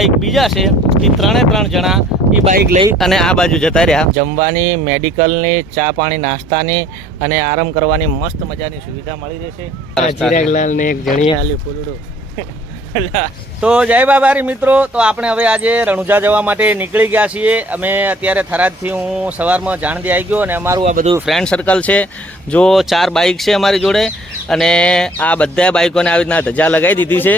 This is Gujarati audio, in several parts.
બાઇક બીજા છે એ ત્રણે ત્રણ જણા એ બાઇક લઈ અને આ બાજુ જતા રહ્યા. જમવાની મેડિકલની ચા પાણી નાસ્તાની અને આરામ કરવાની મસ્ત મજાની સુવિધા મળી રહેશે એક જણી આલ્યું ફૂલડું. તો જય બાબારી મિત્રો તો આપણે હવે આજે રણુજા જવા માટે નીકળી ગયા છીએ. અમે અત્યારે થરાદથી હું સવારમાં જાણતી આવી ગયો અને અમારું આ બધું ફ્રેન્ડ સર્કલ છે. જો ચાર બાઇક છે અમારી જોડે અને આ બધા બાઇકોને આવી રીતના ધજા લગાવી દીધી છે.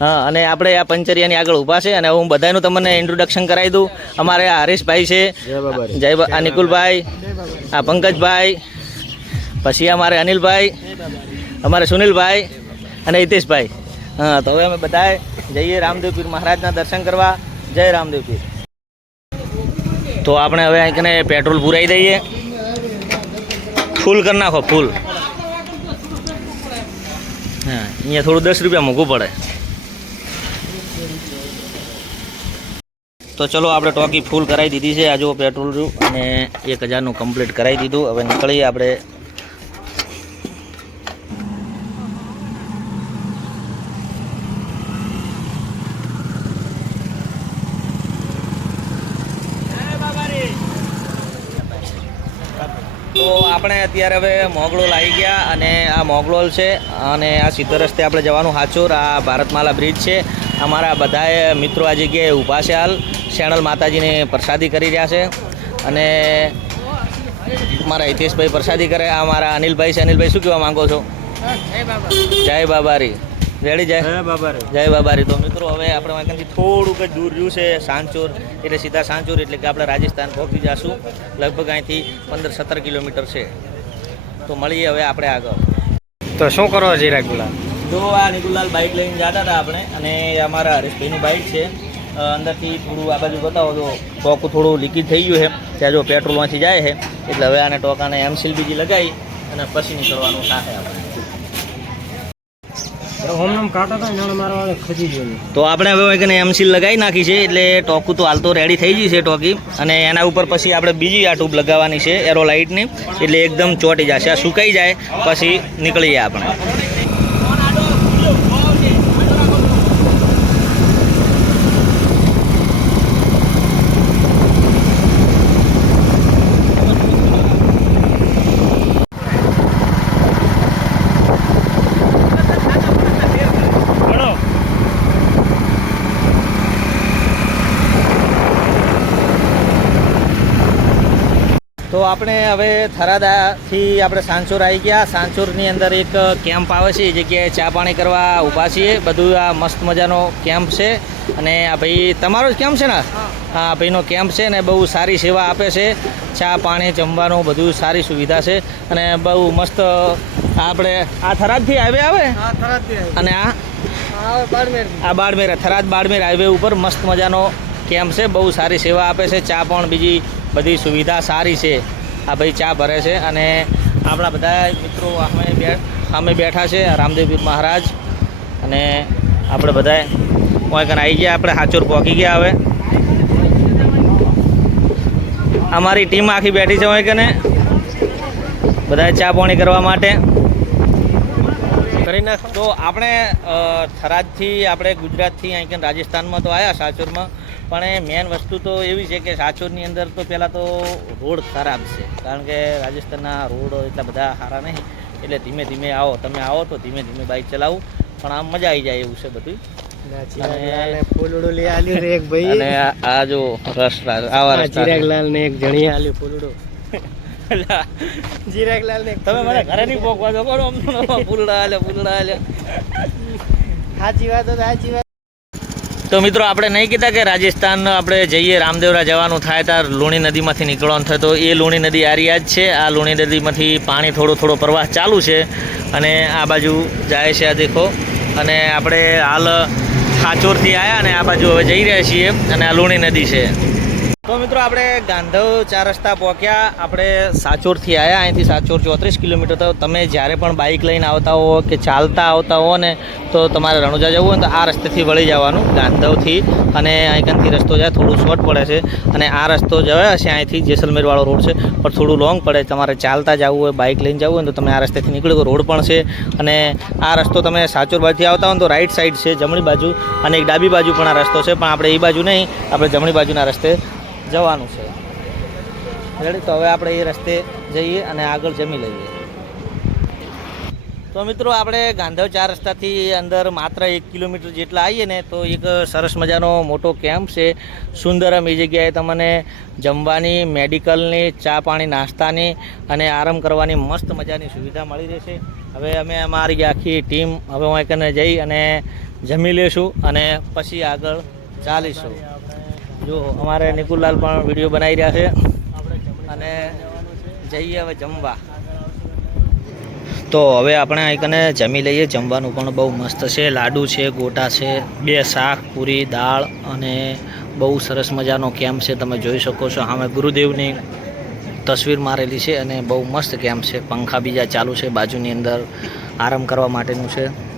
હા અને આપણે આ પંચરિયાની આગળ ઊભા છે અને હું બધાનું તમને ઇન્ટ્રોડક્શન કરાવી દઉં. અમારે આ હરીશભાઈ છે. જય આ નિકુલભાઈ આ પંકજભાઈ પછી અમારે અનિલભાઈ અમારે સુનિલભાઈ અને હિતેશભાઈ. હા તો હવે અમે બધાએ જઈએ રામદેવ પીર મહારાજના દર્શન કરવા. જય રામદેવ પીર તો આપણે હવે અહીં પેટ્રોલ પુરાવી દઈએ. ફૂલ કરી નાખો ફૂલ. હા અહીંયા થોડું દસ રૂપિયા મૂકવું પડે. તો ચલો આપણે ટોકી ફૂલ કરાવી દીધી છે. આ પેટ્રોલ રહ્યું અને એક હજારનું કમ્પ્લીટ કરાવી દીધું. હવે નીકળીએ આપણે. તો આપણે અત્યારે હવે મોગળોલ આવી ગયા અને આ મોગલોલ છે અને આ સીધો રસ્તે આપણે જવાનું હાચોર. આ ભારતમાલા બ્રિજ છે. અમારા બધાએ મિત્રો આ જગ્યાએ ઊભા છે હાલ. શેણલ માતાજીની પ્રસાદી કરી રહ્યા છે અને મારા હિતેશભાઈ પ્રસાદી કરે આ મારા અનિલભાઈ છે. અનિલભાઈ શું કહેવા માંગો છો? જય બાબારી. રેડી જય? જય બાબારી. જય બાબારી. તો મિત્રો હવે આપણે વાંકાથી થોડુંક જ દૂર રહ્યું છે સાંચોર એટલે સીધા સાંચોર એટલે કે આપણે રાજસ્થાન પહોંચી જશું. લગભગ અહીંથી પંદર સત્તર કિલોમીટર છે. તો મળીએ હવે આપણે આગળ. તો શું કરો ચિરાગલાલ જો આ નિકુલાલ બાઇક લઈને જતા હતા આપણે અને અમારા હરીશભાઈનું બાઇક છે. અંદરથી થોડું આ બાજુ બતાવો તો ટોકું થોડું લીકેજ થઈ ગયું છે. ત્યાં જો પેટ્રોલમાંથી જાય છે એટલે હવે આને ટોકાને એમસીલ બીજી લગાવી અને પછી નીકળવાનું સાથે આપણે. તો આપણે હવે કે એમસીલ લગાવી નાખી છે એટલે ટોકું તો હાલ તો રેડી થઈ ગઈ છે ટોકી. અને એના ઉપર પછી આપણે બીજી આ ટ્યુબ લગાવવાની છે એરો લાઇટની એટલે એકદમ ચોટી જશે આ સુકાઈ જાય પછી નીકળીએ આપણે તો આપણે હવે થરાદાથી આપણે સાંચોર આવી ગયા. સાંચોરની અંદર એક કેમ્પ આવે છે એ જગ્યાએ ચા પાણી કરવા ઊભા છીએ. બધું આ મસ્ત મજાનો કેમ્પ છે. અને આ ભાઈ તમારો જ કેમ્પ છે ને? હા. ભાઈનો કેમ્પ છે ને બહુ સારી સેવા આપે છે. ચા પાણી જમવાનું બધું સારી સુવિધા છે. અને બહુ મસ્ત આપણે આ થરાદથી હાઈવે આવે? અને આ? આ બાડમેર થરાદ બાડમેર હાઈવે ઉપર મસ્ત મજાનો કેમ્પ છે? બહુ સારી સેવા આપે છે. ચા પણ બીજી બધી સુવિધા સારી છે. આ ભાઈ ચા ભરે છે અને આપણા બધા મિત્રો અમે અમે બેઠા છે, રામદેવ મહારાજ. અને આપણે બધા કોઈ આવી ગયા, આપણે હાચોર પહોંચી ગયા હવે. અમારી ટીમ આખી બેઠી છે હોય કને. બધા ચા પાણી કરવા માટે. કરી નાખ. તો આપણે થરાદથી, આપણે ગુજરાતથી અહીં રાજસ્થાનમાં તો આવ્યા સાચોરમાં. પણ એ મેન વસ્તુ તો એવી છે કે સાચોરની અંદર તો પહેલાં તો રોડ ખરાબ છે. કારણ કે રાજસ્થાનના રોડ એટલા બધા સારા નહીં. એટલે ધીમે ધીમે આવો તમે આવો તો ધીમે ધીમે બાઇક ચલાવો. પણ આમ મજા આવી જાય એવું છે બધું તમે મને ઘરે નહીં પોકવા દો. ફૂલડા ફૂલડા સાચી વાત સાચી વાત. તો મિત્રો આપણે નહીં કીધા કે રાજસ્થાન આપણે જઈએ, રામદેવરા જવાનું થાય ત્યાં લુણી નદીમાંથી નીકળવાનું થાય. તો એ લુણી નદી આરિયા જ છે. આ લુણી નદીમાંથી પાણી થોડો થોડો પ્રવાહ ચાલુ છે અને આ બાજુ જાય છે આ દેખો. અને આપણે હાલ ખાચોરથી આવ્યા અને આ બાજુ હવે જઈ રહ્યા છીએ. અને આ લુણી નદી છે. તો મિત્રો આપણે ગાંધવ ચાર રસ્તા પહોંચ્યા. આપણે સાચોરથી આવ્યા અહીંથી સાચોર ચોત્રીસ કિલોમીટર. તો તમે જ્યારે પણ બાઇક લઈને આવતા હો કે ચાલતા આવતા હો ને, તો તમારે રણુજા જવું હોય તો આ રસ્તેથી વળી જવાનું ગાંધવથી. અને અહીંકનથી રસ્તો જાય, થોડું શોર્ટ પડે છે. અને આ રસ્તો જવાય હશે અહીંથી જેસલમેરવાળો રોડ છે. પણ થોડું લોંગ પડે. તમારે ચાલતા જવું હોય બાઇક લઈને જવું હોય તો તમે આ રસ્તેથી નીકળો. રોડ પણ છે. અને આ રસ્તો તમે સાચોર બાજુથી આવતા હોય તો રાઈટ સાઈડ છે જમણી બાજુ. અને એક ડાબી બાજુ પણ આ રસ્તો છે. પણ આપણે એ બાજુ નહીં. આપણે જમણી બાજુના રસ્તે જવાનું છે. રેડી? તો હવે આપણે એ રસ્તે જઈએ અને આગળ જમી લઈએ. તો મિત્રો, આપણે ગાંધવ ચાર રસ્તાથી અંદર માત્ર એક કિલોમીટર જેટલા આવીએ ને, તો એક સરસ મજાનો મોટો કેમ્પ છે. સુંદરમ, એ જગ્યાએ તમને જમવાની, મેડિકલની, ચા પાણી, નાસ્તાની અને આરામ કરવાની મસ્ત મજાની સુવિધા મળી રહેશે. હવે અમે અમારી આખી ટીમ, હવે હું એકને જઈ અને જમી લેશું અને પછી આગળ ચાલીશું. જો અમારે નિકુલલાલ પણ વીડિયો બનાવી રહ્યા છે. અને જઈએ હવે જમવા. તો હવે આપણે અહીંકને જમી લઈએ. જમવાનું પણ બહુ મસ્ત છે. લાડુ છે, ગોટા છે, બે શાક, પૂરી, દાળ અને બહુ સરસ મજાનો કેમ્પ છે તમે જોઈ શકો છો. સામે ગુરુદેવની તસવીર મારેલી છે અને બહુ મસ્ત કેમ્પ છે. પંખા બીજા ચાલુ છે બાજુની અંદર. આરામ કરવા માટેનું છે.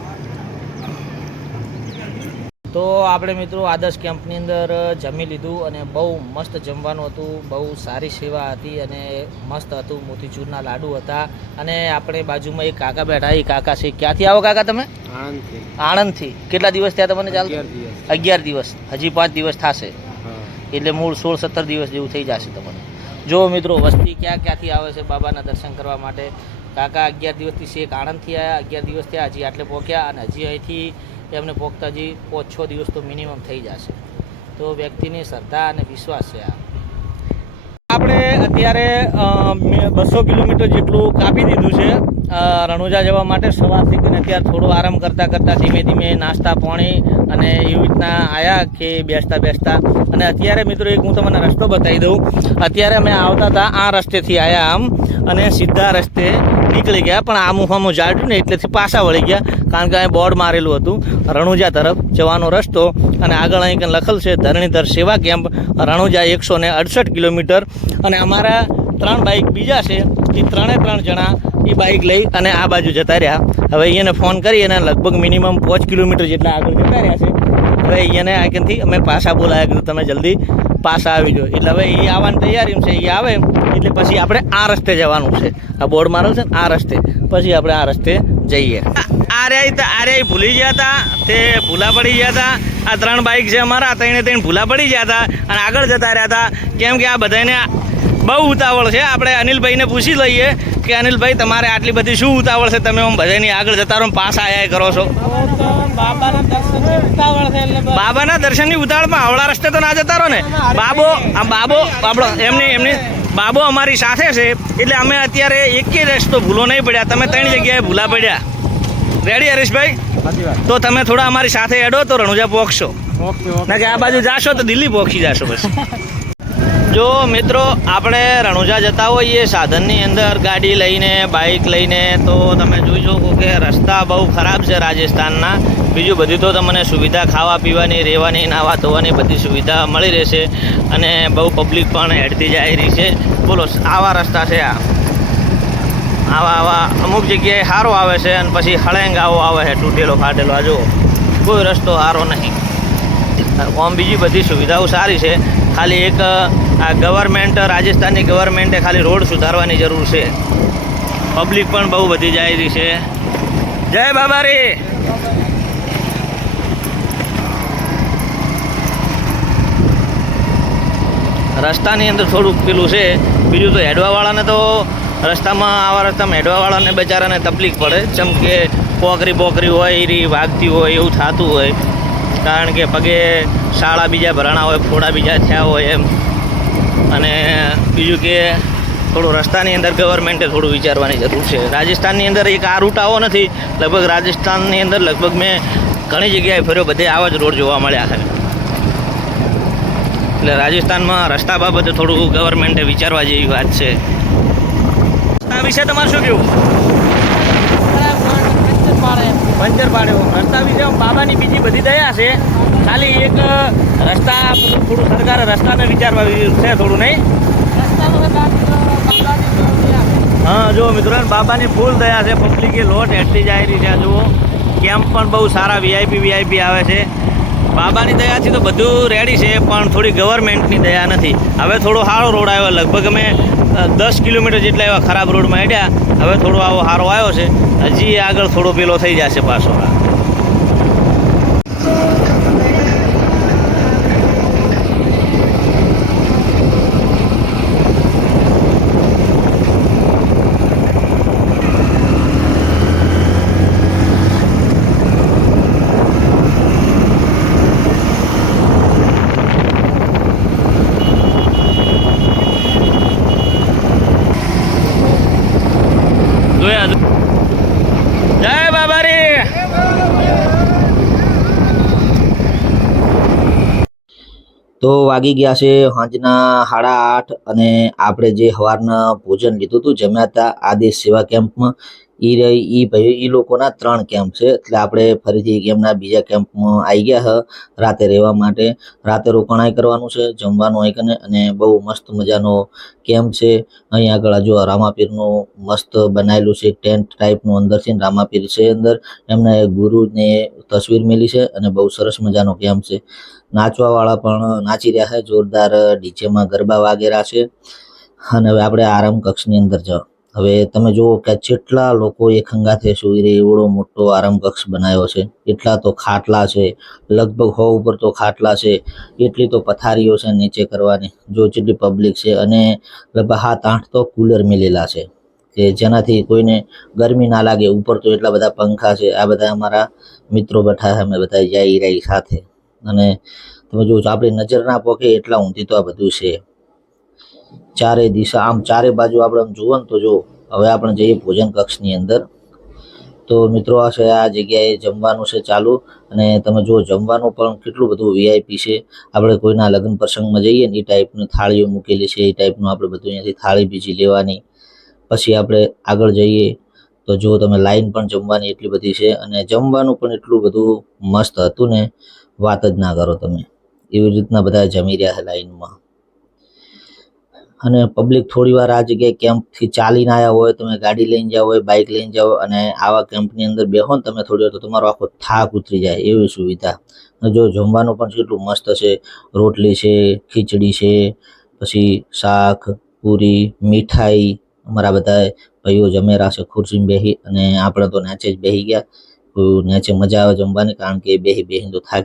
તો આપણે મિત્રો આદર્શ કેમ્પની અંદર જમી લીધું અને બહુ મસ્ત જમવાનું હતું. બહુ સારી સેવા હતી અને મસ્ત હતું. મોતીચૂરના લાડુ હતા. અને આપણે બાજુમાં એક કાકા બેઠા. એ કાકા છે ક્યાંથી આવો કાકા તમે? આણંદથી. આણંદથી. કેટલા દિવસ થયા તમને ચાલ? અગિયાર દિવસ. હજી પાંચ દિવસ થશે. એટલે મૂળ સોળ સત્તર દિવસ જેવું થઈ જશે તમને. જો મિત્રો વસ્તી ક્યાં ક્યાંથી આવે છે બાબાના દર્શન કરવા માટે? કાકા અગિયાર દિવસથી શેખ આણંદથી આવ્યા અગિયાર દિવસ થયા. હજી આટલે પહોંચ્યા અને હજી અહીંથી એમને પોખતા જી પાંચ છ દિવસ તો મિનિમમ થઈ જશે. તો વ્યક્તિની શ્રદ્ધા અને વિશ્વાસ છે આ. આપણે અત્યારે બસો કિલોમીટર જેટલું કાપી દીધું છે. રણુજા જવા માટે સવારથી કરીને અત્યારે થોડો આરામ કરતાં કરતાં ધીમે ધીમે નાસ્તા, પાણી અને એવી રીતના આવ્યા કે બેસતા બેસતા. અને અત્યારે મિત્રો એક હું તમને રસ્તો બતાવી દઉં. અત્યારે અમે આવતા હતા આ રસ્તેથી આવ્યા આમ. અને સીધા રસ્તે નીકળી ગયા, પણ આમું ફામું જાડ્યું ને એટલેથી પાછા વળી ગયા. કારણ કે અહીં બોર્ડ મારેલું હતું, રણુજા તરફ જવાનો રસ્તો અને આગળ અહીં કંઈ લખેલ છે, ધરણીધર સેવા કેમ્પ, રણુજા એકસો ને અડસઠ કિલોમીટર. અને અમારા ત્રણ બાઇક બીજા છે, એ ત્રણે ત્રણ જણા એ બાઇક લઈ અને આ બાજુ જતા રહ્યા. હવે અહીંયાને ફોન કરી અને લગભગ મિનિમમ પાંચ કિલોમીટર જેટલા આગળ જતા રહ્યા છે. હવે અહીંયાને આગળથી અમે પાછા બોલાયા કીધું, તમે જલ્દી પાછા આવી જાઓ. એટલે હવે એ આવવાની તૈયારી છે એ આવે. એટલે પછી આપણે આ રસ્તે જવાનું છે. આ બોર્ડ મારેલ છે આ રસ્તે. પછી આપણે આ રસ્તે જઈએ. આર્યા તો આર્યાય ભૂલી ગયા હતા. તે ભૂલા પડી ગયા હતા. આ ત્રણ બાઇક છે અમારા ત્રણે ત્રણ ભૂલા પડી ગયા હતા. અને આગળ જતા રહ્યા હતા. કેમ કે આ બધાને બહુ ઉતાવળ છે. આપણે અનિલભાઈને પૂછી લઈએ કે, અનિલભાઈ, તમારે આટલી બધી શું ઉતાવળ છે? તમે આમ બધાની આગળ જતા રહો પાસ આયા કરો છો. બાબાના દર્શનની ઉતાવળમાં આવડા રસ્તે તો ના જતા રહો ને. બાબો, આ બાબો, આપણો, એમની એમની બાબો અમારી સાથે છે એટલે અમે અત્યારે એકે રસ્તો ભૂલો નહીં પડ્યા. તમે ત્રણ જગ્યાએ ભૂલા પડ્યા. રેડી હરીશભાઈ? તો તમે થોડા અમારી સાથે એડો તો રણુજા પોખશો. ના કે આ બાજુ જાશો તો દિલ્હી પોખી જશો બસ. જો મિત્રો આપણે રણુજા જતા હોઈએ સાધનની અંદર ગાડી લઈને બાઇક લઈને તો તમે જોઈ શકો કે રસ્તા બહુ ખરાબ છે રાજસ્થાનના. બીજું બધી તો તમને સુવિધા ખાવા પીવાની, રહેવાની, નાવા ધોવાની બધી સુવિધા મળી રહેશે અને બહુ પબ્લિક પણ હેડતી જાય રહી છે. બોલો, આવા રસ્તા છે આ. આવા આવા અમુક જગ્યાએ સારો આવે છે અને પછી હળેંગ આવો છે, તૂટેલો, ફાટેલો. આ જુઓ, કોઈ રસ્તો સારો નહીં. આમ બીજી બધી સુવિધાઓ સારી છે. ખાલી એક આ ગવર્મેન્ટ રાજસ્થાનની ગવર્મેન્ટે ખાલી રોડ સુધારવાની જરૂર છે. પબ્લિક પણ બહુ વધી જાય રહી છે. જય બાબારી! રસ્તાની અંદર થોડુંક પેલું છે. બીજું તો હેડવાવાળાને તો રસ્તામાં આવા રસ્તામાં હેડવાવાળાને બચારાને તકલીફ પડે. જેમ કે પોકરી પોકરી હોય એ વાગતી હોય, એવું થતું હોય. કારણ કે પગે શાળા બીજા ભરાણા હોય, ફોડા બીજા થયા હોય એમ. અને બીજું કે થોડું રસ્તાની અંદર ગવર્મેન્ટે થોડું વિચારવાની જરૂર છે. રાજસ્થાનની અંદર એક આ રૂટ આવો નથી. લગભગ રાજસ્થાનની અંદર લગભગ મેં ઘણી જગ્યાએ ફર્યો, બધે આવા જ રોડ જોવા મળ્યા છે. એટલે રાજસ્થાનમાં રસ્તા બાબતે થોડું ગવર્મેન્ટે વિચારવા જેવી વાત છે. રસ્તા વિશે તમારે શું કહેવું પંચર પાડ્યો રસ્તા વિશે બાબાની બીજી બધી દયા છે. ખાલી એક રસ્તા થોડું સરકારે રસ્તાને વિચારવા છે થોડું નહીં? હા જો મિત્રો બાબાની ફૂલ દયા છે. પબ્લિકે લોટ એટલી જાય રહી છે, જુઓ. કેમ્પ પણ બહુ સારા વીઆઈપી વીઆઈપી આવે છે. બાબાની દયાથી તો બધું રેડી છે, પણ થોડી ગવર્મેન્ટની દયા નથી. હવે થોડો સારો રોડ આવ્યો. લગભગ અમે દસ કિલોમીટર જેટલા એવા ખરાબ રોડમાં હેડ્યા હવે થોડો આવો સારો આવ્યો છે. હજી આગળ થોડો પેલો થઈ જશે પાછો જોયા જો- જય બાબારી તો વાગી ગયા છે સાંજના સાડા આઠ અને આપણે જે સવારના ભોજન લીધું હતું, જમ્યા હતા આદેશ સેવા કેમ્પમાં. ઈ રહી, ઈ ભાઈ ઈ લોકોના ત્રણ કેમ્પ છે. એટલે આપણે ફરીથી એમના બીજા કેમ્પમાં આવી ગયા હ, રાતે રહેવા માટે. રાતે રોકાણાઈ કરવાનું છે, જમવાનું હોય કને, અને બહુ મસ્ત મજાનો કેમ્પ છે. અહીં આગળ જો રામાપીરનું મસ્ત બનાવેલું છે ટેન્ટ ટાઈપનું અંદર છે રામાપીર છે અંદર. એમને ગુરુને તસવીર મેલી છે અને બહુ સરસ મજાનો કેમ્પ છે. નાચવા વાળા પણ નાચી રહ્યા છે, જોરદાર ડીજેમાં ગરબા વાગેરા છે. અને હવે આપણે આરામ કક્ષની અંદર જાઓ. હવે તમે જુઓ કે જેટલા લોકો એક હંગાથે સુઈ રહે એવડો મોટો આરામ કક્ષ બનાવ્યો છે, એટલા તો ખાટલા છે, લગભગ હો ઉપર તો ખાટલા છે, એટલી તો પથારીઓ છે નીચે કરવાની, જો જેટલી પબ્લિક છે અને લગભગ હાથ આઠ તો કુલર મિલેલા છે, કે જેનાથી કોઈને ગરમી ના લાગે, ઉપર તો એટલા બધા પંખા છે, આ બધા અમારા મિત્રો બેઠા છે, અમે બધા જઈ રહી સાથે, અને તમે જો આપણી નજર ના પોકે એટલા ઊંધી તો આ બધું છે. ચારે દિશા, આમ ચારે બાજુ આપણે આમ જુઓ ને તો જો, હવે આપણે જઈએ ભોજન કક્ષની અંદર. તો મિત્રો, આ છે, આ જગ્યાએ જમવાનું છે ચાલુ. અને તમે જો જમવાનું પણ કેટલું બધું વીઆઈપી છે. આપણે કોઈના લગ્ન પ્રસંગમાં જઈએ ને, એ ટાઈપની થાળીઓ મૂકેલી છે, એ ટાઈપનું આપણે બધું અહીંયાથી થાળી બીજી લેવાની. પછી આપણે આગળ જઈએ તો જો તમે લાઈન પણ જમવાની એટલી બધી છે. અને જમવાનું પણ એટલું બધું મસ્ત હતું ને, વાત જ ના કરો તમે. એવી રીતના બધા જમી રહ્યા છે લાઈનમાં. અને પબ્લિક થોડી વાર આ જગ્યાએ કેમ્પથી ચાલીને આવ્યા હોય, તમે ગાડી લઈને જાઓ, હોય બાઇક લઈને જાઓ અને આવા કેમ્પની અંદર બેહો ને તમે થોડી તો તમારો આખો થાક ઉતરી જાય એવી સુવિધા. જો જમવાનું પણ કેટલું મસ્ત છે, રોટલી છે, ખીચડી છે, પછી શાક, પૂરી, મીઠાઈ, અમારા બધા ભાઈઓ જમેરા છે ખુરશીમાં બેસી અને આપણે તો નાચે જ બેસી ગયા. નાચે મજા આવે જમવાની, કારણ કે બેહી બેહી તો થાકી